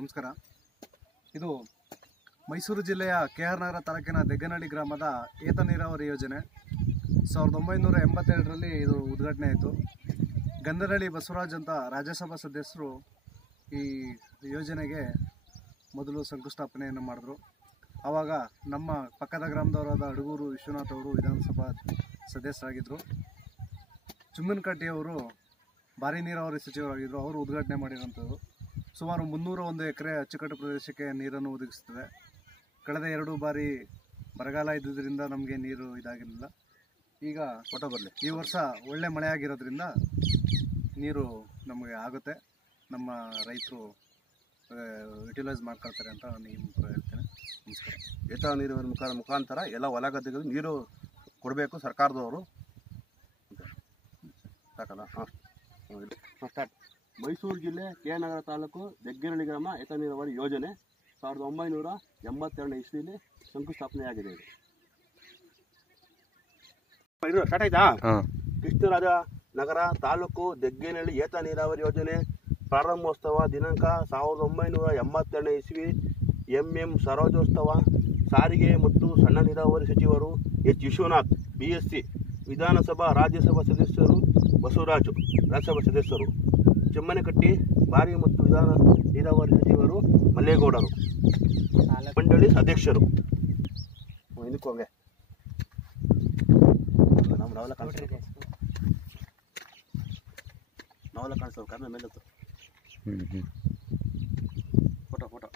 ನಮಸ್ಕಾರ. ಇದು ಮೈಸೂರು ಜಿಲ್ಲೆಯ KR ನಗರ ತಾಲೂಕಿನ ದೆಗ್ಗನಹಳ್ಳಿ ಗ್ರಾಮದ ಏತ ನೀರಾವರಿ ಯೋಜನೆ 1987ರಲ್ಲಿ ಇದು ಉದ್ಘಾಟನೆ ಆಯಿತು. ಗಂಧನಹಳ್ಳಿ ಬಸವರಾಜ್ ಅಂತ ರಾಜ್ಯಸಭಾ ಸದಸ್ಯರು ಈ ಯೋಜನೆಗೆ ಮೊದಲು ಶಂಕುಸ್ಥಾಪನೆಯನ್ನು ಮಾಡಿದ್ರು. ಆವಾಗ ನಮ್ಮ ಪಕ್ಕದ ಗ್ರಾಮದವರಾದ ಅಡಗೂರು ವಿಶ್ವನಾಥ್ ಅವರು ವಿಧಾನಸಭಾ ಸದಸ್ಯರಾಗಿದ್ದರು. ಚುಮ್ಮನಕಟ್ಟಿಯವರು ಭಾರಿ ನೀರಾವರಿ ಸಚಿವರಾಗಿದ್ದರು. ಅವರು ಉದ್ಘಾಟನೆ ಮಾಡಿರುವಂಥದ್ದು. ಸುಮಾರು 301 ಎಕರೆ ಅಚ್ಚುಕಟ್ಟು ಪ್ರದೇಶಕ್ಕೆ ನೀರನ್ನು ಒದಗಿಸುತ್ತದೆ. ಕಳೆದ 2 ಬಾರಿ ಬರಗಾಲ ಇದ್ದುದರಿಂದ ನಮಗೆ ನೀರು ಇದಾಗಿರಲಿಲ್ಲ. ಈಗ ಈ ವರ್ಷ ಒಳ್ಳೆ ಮಳೆ ಆಗಿರೋದ್ರಿಂದ ನೀರು ನಮಗೆ ಆಗುತ್ತೆ. ನಮ್ಮ ರೈತರು ಯುಟಿಲೈಸ್ ಮಾಡ್ಕೊಳ್ತಾರೆ ಅಂತ ನಾನು ಹೇಳ್ತೇನೆ. ನಮಸ್ಕಾರ. ಏತ ನೀರಾವರಿ ಮುಖಾಂತರ ಎಲ್ಲ ಹೊಲ ಗದ್ದೆಗಳು ನೀರು ಕೊಡಬೇಕು ಸರ್ಕಾರದವರು. ಸಾಕಲ್ಲ? ಸ್ಟಾರ್ಟ್. ಮೈಸೂರು ಜಿಲ್ಲೆ KR ನಗರ ತಾಲೂಕು ದೆಗ್ಗನಹಳ್ಳಿ ಗ್ರಾಮ ಏತ ನೀರಾವರಿ ಯೋಜನೆ 1982 ಇಸ್ವಿಯಲ್ಲಿ ಶಂಕುಸ್ಥಾಪನೆಯಾಗಿದೆ. ಇದು ಸ್ಟಾರ್ಟ್ ಆಯ್ತಾ? ಕೃಷ್ಣರಾಜ ನಗರ ತಾಲೂಕು ದೆಗ್ಗನಹಳ್ಳಿ ಏತ ನೀರಾವರಿ ಯೋಜನೆ ಪ್ರಾರಂಭೋತ್ಸವ ದಿನಾಂಕ 1982 ಇಸ್ವಿ. MM ಸರೋಜೋತ್ಸವ. ಸಾರಿಗೆ ಮತ್ತು ಸಣ್ಣ ನೀರಾವರಿ ಸಚಿವರು H. ವಿಶ್ವನಾಥ್ BSc. ವಿಧಾನಸಭಾ ರಾಜ್ಯಸಭಾ ಸದಸ್ಯರು ಬಸವರಾಜು ರಾಜ್ಯಸಭಾ ಸದಸ್ಯರು. ಚುಮ್ಮನಕಟ್ಟಿ ಭಾರಿ ಮತ್ತು ವಿಧಾನ ನೀರಾವರಿ ಸಚಿವರು ಮಲ್ಲೇಗೌಡರು ಮಂಡಳಿ ಅಧ್ಯಕ್ಷರು. ಇದಕ್ಕೂ ಹಂಗೆ ನಾವೆಲ್ಲ ಕಾಣಿಸ್ತೀವಿ ಕಾರಣ ಮೇಲೆ ಫೋಟೋ